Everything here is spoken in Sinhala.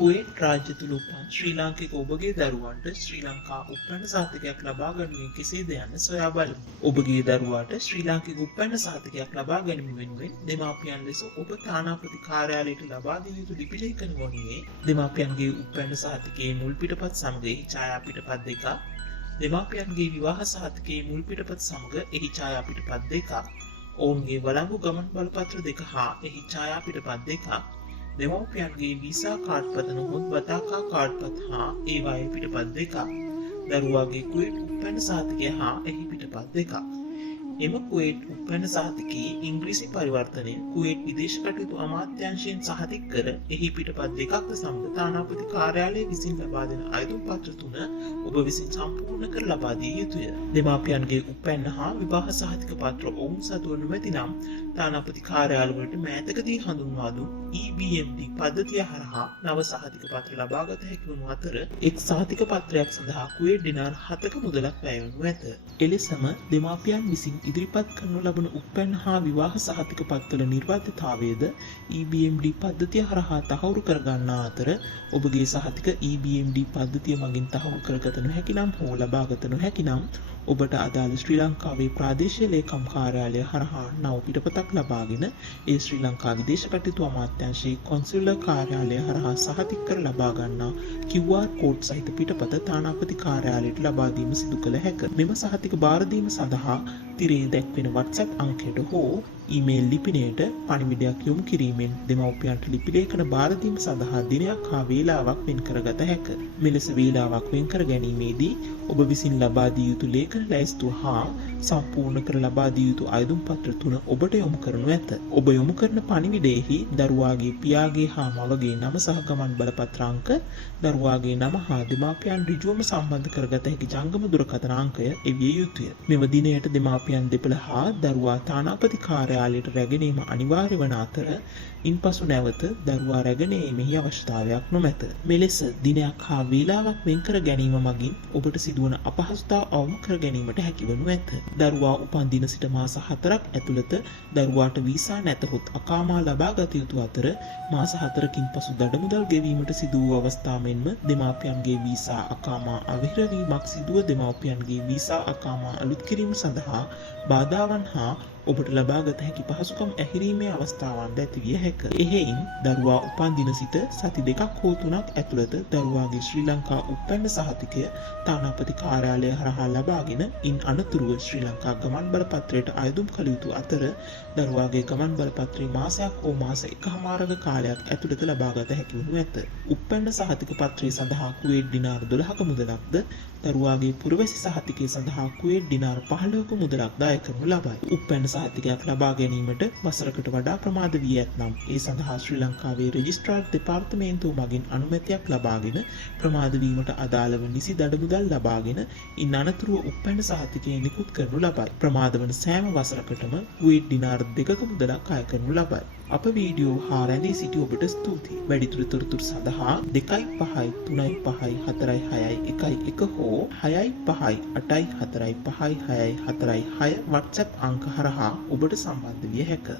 කුවේට් රාජ්‍ය තුළ උපන් ශ්‍රී ලාංකික ඔබගේ දරුවන්ට ශ්‍රී ලංකා උපැන්න සහතිකයක් ලබා ගැනීම කෙසේද යන්න සොයා බලමු. ඔබගේ දරුවාට ශ්‍රී ලාංකික උපැන්න සහතිකයක් ලබා ගැනීම වෙනුවෙන් දෙමාපියන් ලෙස ඔබ තානාපති කාර්යාලයට ලබා දිය යුතු ලිපි ලේඛන වනුයේ දෙමාපියන්ගේ උපැන්න සහතිකයේ මුල් පිටපත් සමග එහි ඡායා පිටපත් දෙකක්, දෙමාපියන්ගේ විවාහ සහතිකයේ මුල් පිටපත් සමග එහි ඡායා පිටපත් දෙකක්, ඔවුන්ගේ වළංගු ගමන් බලපත්‍ර දෙක හා එහි ඡායා පිටපත් දෙකක්, දෙමව්පියන්ගේ වීසා කාඩ්පත නොහොත් බතාකා කාඩ්පත් හා ඒවායේ පිටපත් දෙකක්, දරුවාගේ කුවේට් උපැන්න සහතිකය හා එහි පිටපත් දෙකක්. එම කුවේට් උපැන්න සහතිකයේ ඉංග්‍රීසි පරිවර්තනය කුවේට් විදේශ කටයුතු අමාත්‍යාංශයෙන් සහතික කර එහි පිටපත් දෙකක්ද සමග තානාපති කාර්යාලය විසින් ලබා දෙන අයදුම් පත්‍ර තුන ඔබ විසින් සම්පූර්ණ කර ලබා දිය යුතුය. දෙමාපියන්ගේ උපැන්න හා විවාහ සහතික පත්‍ර ඔවුන් සතුව නොමැති නම් තානාපති කාර්යාලවලට මෑතකදී හඳුන්වා දුන් EBMD පද්ධතිය හරහා නව සහතික පත්‍ර ලබාගත හැකි වනු අතර එක් සහතික පත්‍රයක් සඳහා කුවේට් ඩිනාර් 7ක මුදලක් වැය වනු ඇත. එලෙසම දෙමාපියන් විසින් ඉදිරිපත් කරනු ලබන උපැන්න හා විවාහ සහතික පත්වල නිර්වාධිතාවයද EBMD පද්ධතිය හරහා තහවුරු කරගන්නා අතර ඔබගේ සහතික EBMD පද්ධතිය මගින් තහවුරු කරගත නොහැකි නම් හෝ ලබාගත නොහැකි නම් ඔබට අදාළ ශ්‍රී ලංකාවේ ප්‍රාදේශීය ලේකම් කාර්යාලය හරහා නව පිටපතක් ලබාගෙන ඒ ශ්‍රී ලංකා විදේශ කටයුතු අමාත්‍යාංශයේ කොන්සුලර් කාර්යාලය හරහා සහතික කර ලබා ගන්නා QR කෝඩ් සහිත පිටපත තානාපති කාර්යාලයට ලබා දීම සිදු කළ හැක. මෙම සහතික බාර දීම සඳහා තිරේ දැක්වෙන WhatsApp අංකයට හෝ ඊමේල් ලිපිනයට පණිවිඩයක් යොමු කිරීමෙන් දෙමව්පියන්ට ලිපි ලේඛන බාර දීම සඳහා දිනයක් හා වේලාවක් වෙන් කරගත හැක. මෙලෙස වේලාවක් වෙන් කර ගැනීමේදී ඔබ විසින් ලබා දිය යුතු ලේඛන ලැයිස්තුව හා සම්පූර්ණ කර ලබා දිය යුතු අයදුම් පත්‍ර තුන ඔබට යොමු කරනු ඇත. ඔබ යොමු කරන පණිවිඩයෙහි දරුවාගේ පියාගේ හා මවගේ නම සහ ගමන් බලපත්‍ර අංක, දරුවාගේ නම හා දෙමාපියන් ඍජුවම සම්බන්ධ කරගත හැකි ජංගම දුරකථන අංකය එවිය යුතුය. මෙම දිනයට දෙමාපියන් දෙපළ හා දරුවා තානාපති කාර්යාලයට රැගෙන ඒම අනිවාර්ය වන අතර ඉන්පසු නැවත දරුවා රැගෙන ඒමෙහි අවශ්‍යතාවයක් නොමැත. මෙලෙස දිනයක් හා වේලාවක් වෙන් කර ගැනීම මගින් ඔබට සිදුවන අපහසුතා අවම කර ගැනීමට හැකිවනු ඇත. දරුවා උපන් දින සිට මාස 4ක් ඇතුළත දරුවාට වීසා නැතහොත් අකාමා ලබා ගත යුතු අතර මාස 4කින් පසු දඩමුදල් ගෙවීමට සිදු වූ අවස්ථා මෙන්ම දෙමාපියන්ගේ වීසා අකාමා අවහිර වීමක් සිදුව දෙමාපියන්ගේ වීසා අකාමා අලුත් කිරීම සඳහා බාධාවන් හා ඔබට ලබාගත හැකි පහසුකම් ඇහිරීමේ අවස්ථාවන් ද ඇතිවිය හැක. එහෙයින් දරුවා උපන් දින සිට සති 2ක් හෝ 3ක් ඇතුළත දරුවාගේ ශ්‍රී ලංකා උපැන්න සහතිකය තානාපති කාර්යාලය හරහා ලබාගෙන ඉන් අනතුරුව ශ්‍රී ලංකා ගමන් බලපත්‍රයට අයදුම් කළ යුතු අතර දරුවාගේ ගමන් බලපත්‍රයේ මාසයක් හෝ මාස 1කමාරක කාලයක් ඇතුළත ලබාගත හැකි වනු ඇත. උපැන්න සහතික පත්‍රය සඳහා කුවේට් ඩිනාර් 12ක මුදලක්ද, දරුවාගේ පුරවැසි සහතිකය සඳහා කුවේට් ඩිනාර් 15ක මුදලක් දාය කරනු ලබයි. උපැන්න සහතිකයක් ලබා ගැනීමට වසරකට වඩා ප්‍රමාද වී ඇතනම් ඒ සඳහා ශ්‍රී ලංකාවේ රෙජිස්ට්‍රාර් දෙපාර්තමේන්තුව මගින් අනුමැතියක් ලබාගෙන ප්‍රමාද වීමට අදාළව නිසි දඩමුදල් ලබාගෙන ඉන් අනතුරුව උපැන්න සහතිකය නිකුත් කරනු ලබයි. ප්‍රමාද වන සෑම වසරකටම කුවේට් ඩිනාර් 2ක මුදලක් අය කරනු ලබයි. අප වීඩියෝ හා රැඳී සිටි ඔබට ස්තුතියි. වැඩිදුර තොරතුරු සඳහා 25535461 හෝ 65845646 WhatsApp අංක හරහා ඔබට සම්බන්ධ විය හැක.